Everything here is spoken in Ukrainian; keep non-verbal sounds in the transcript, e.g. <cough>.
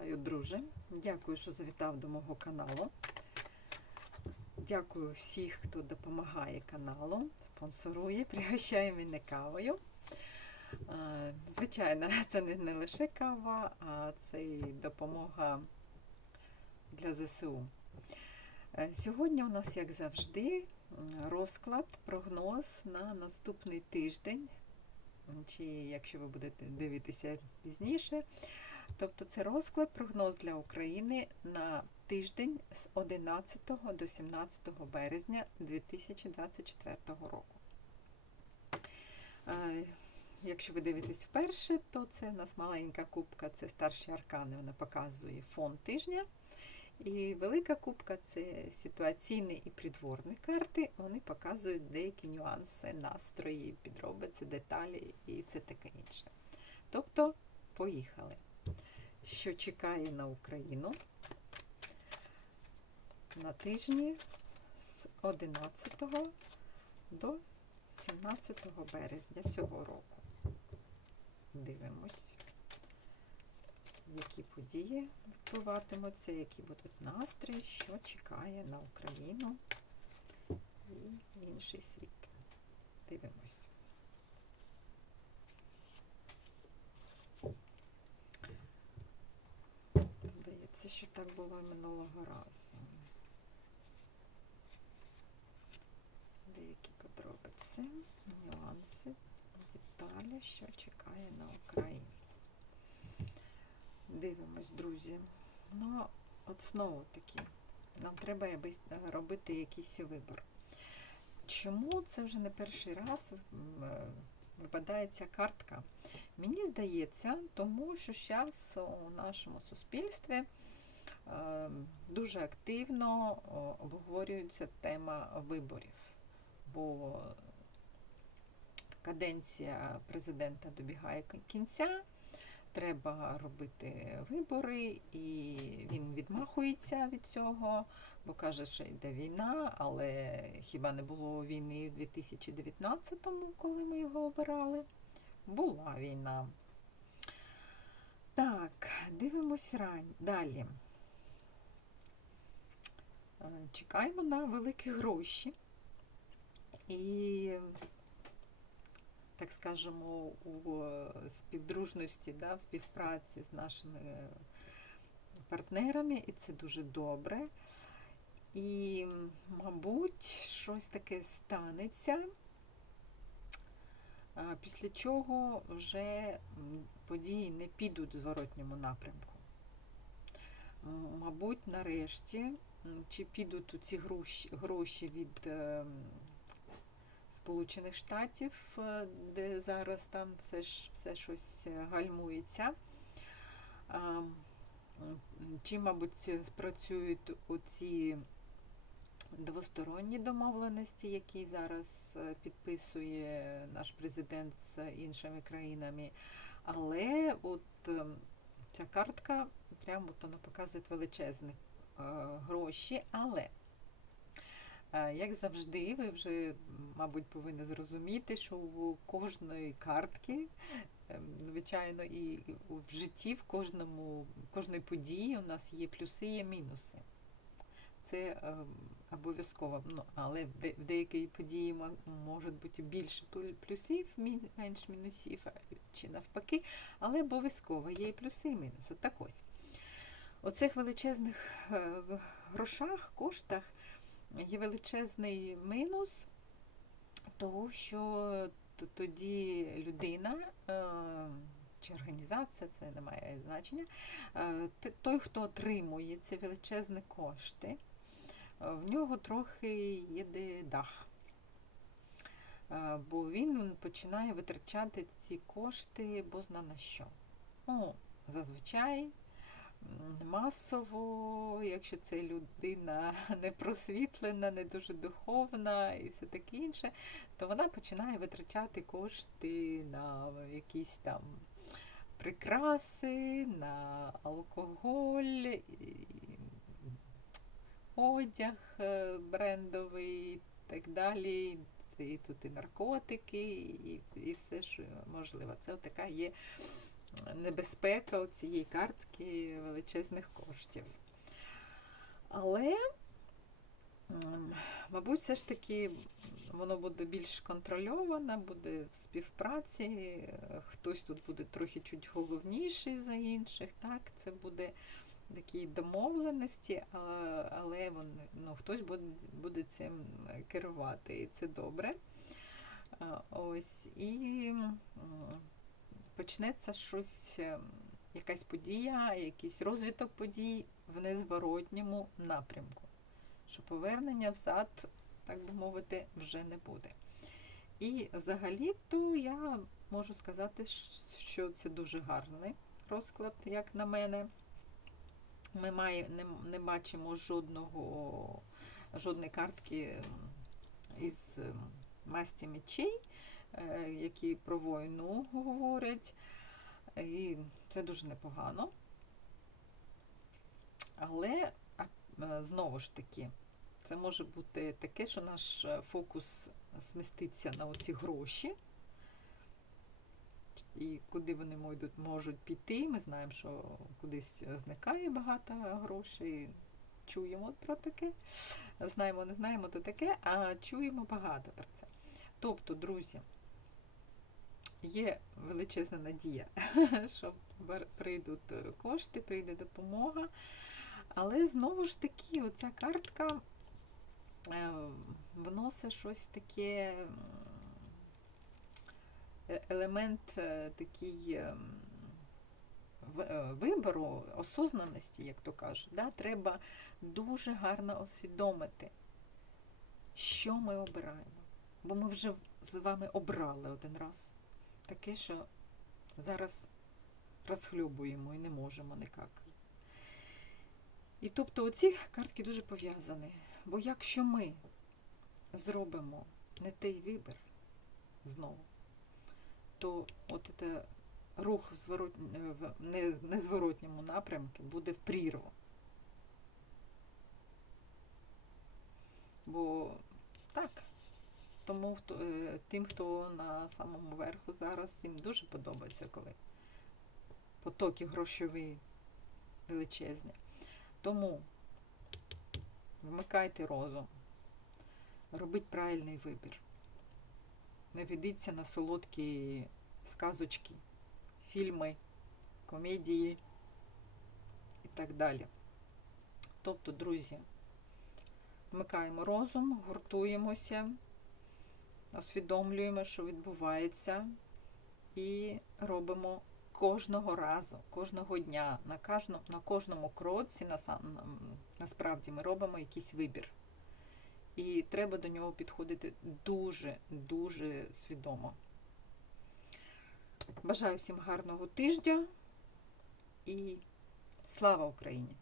Вітаю, друже! Дякую, що завітав до мого каналу. Дякую всіх, хто допомагає каналу, спонсорує, <laughs> пригощає мене кавою. Звичайно, <laughs> це не, не лише кава, а це і допомога для ЗСУ. Е, Сьогодні у нас, як завжди, розклад, прогноз на наступний тиждень. Чи якщо ви будете дивитися пізніше, Тобто це розклад, прогноз для України на тиждень з 11 до 17 березня 2024 року. Е, Якщо ви дивитесь вперше, то це у нас маленька кубка, це старші аркани, вона показує фон тижня. І велика кубка це ситуаційні і придворні карти. Вони показують деякі нюанси, настрої, підробиці, деталі і все таке інше. Тобто, поїхали що чекає на Україну на тижні з 11 до 17 березня цього року. Дивимось, які події відбуватимуться, які будуть настрої, що чекає на Україну і інший світ. Дивимось. Здається, що так було минулого разу. Деякі подробиці, нюанси, деталі, що чекає на Україну. Дивимось, друзі. Ну, от знову таки, нам треба робити якийсь вибір. Чому це вже не перший раз е, випадає ця картка? Мені здається, тому що зараз у нашому суспільстві дуже активно обговорюється тема виборів, бо каденція президента добігає кінця, треба робити вибори, і він відмахується від цього, бо каже, що йде війна, але хіба не було війни в 2019-му, коли ми його обирали? Була війна. Так, дивимось рань. Далі. Е, Чекаємо на великі гроші. І, так скажемо, у е, співдружності, да, в співпраці з нашими партнерами, і це дуже добре. І, мабуть, щось таке станеться. Після чого вже події не підуть в зворотньому напрямку. Мабуть, нарешті, чи підуть ці гроші, від е, Сполучених Штатів, е, де зараз там все, все щось е, гальмується. Чи, мабуть, спрацюють оці двосторонні домовленості, які зараз підписує наш президент з іншими країнами. Але от ем, ця картка прямо вона показує величезні е, гроші. Але, е, як завжди, ви вже, мабуть, повинні зрозуміти, що у кожної картки, ем, звичайно, і в житті, в кожному, кожної події у нас є плюси і мінуси це ем, обов'язково. Ну, але в де- в деякій події може бути більше плюсів, менш мінусів, чи навпаки, але обов'язково є і плюси, і мінуси. Так ось. У цих величезних е, грошах, коштах є величезний мінус, того, що тоді людина. е, Чи організація, це не має значення. е, Той, хто отримує ці величезні кошти, в нього трохи їде дах. Бо він починає витрачати ці кошти, бо зна на що. Ну, зазвичай масово, якщо це людина <laughs> не просвітлена, не дуже духовна і все таке інше, то вона починає витрачати кошти на якісь там прикраси, на алкоголь, одяг е, брендовий і так далі. І тут і наркотики, і, і все, що можливо. Це така є небезпека у цієї картки величезних коштів. Але, мабуть, все ж таки воно буде більш контрольоване, буде в співпраці. Хтось тут буде трохи чуть головніший за інших. Так, це буде такі домовленості, але вони, ну, хтось буде, буде цим керувати, і це добре. Ось, і почнеться щось, е, якась подія, якийсь розвиток подій в незворотньому напрямку. Що повернення взад, так би мовити, вже не буде. І взагалі-то я можу сказати, що це дуже гарний розклад, як на мене. Ми має, не, не бачимо жодного, жодної картки із м, масті мечей, е, які про війну говорять. І це дуже непогано. Але е, знову ж таки, це може бути таке, що наш е, фокус зміститься на оці гроші. І куди вони можуть, можуть піти. Ми знаємо, що кудись зникає багато грошей. Чуємо про таке. Знаємо, не знаємо, то таке, а чуємо багато про це. Тобто, друзі, є величезна надія, <laughs> що прийдуть е, кошти, прийде допомога. Але знову ж таки, оця картка е, вносить щось таке. е- Елемент е, такий ем, вибору, осознаності, як то кажуть, да? треба дуже гарно освідомити, що ми обираємо. Бо ми вже з вами обрали один раз таке, що зараз розхльобуємо і не можемо ніяк. І тобто оці картки дуже пов'язані. Бо якщо ми зробимо не той вибір знову, то от це рух в, зворот... в незворотньому напрямку буде в прірву. Бо так, тому е, тим, хто на самому верху зараз, їм дуже подобається, коли потоки грошові величезні. Тому вмикайте розум, робіть правильний вибір. Не ведіться на солодкі сказочки, фільми, комедії і так далі. Тобто, друзі, вмикаємо розум, гуртуємося, усвідомлюємо, що відбувається, і робимо кожного разу, кожного дня, на кожному, на кожному кроці, на, насправді ми робимо якийсь вибір. І треба до нього підходити дуже-дуже свідомо. Бажаю всім гарного тижня і слава Україні!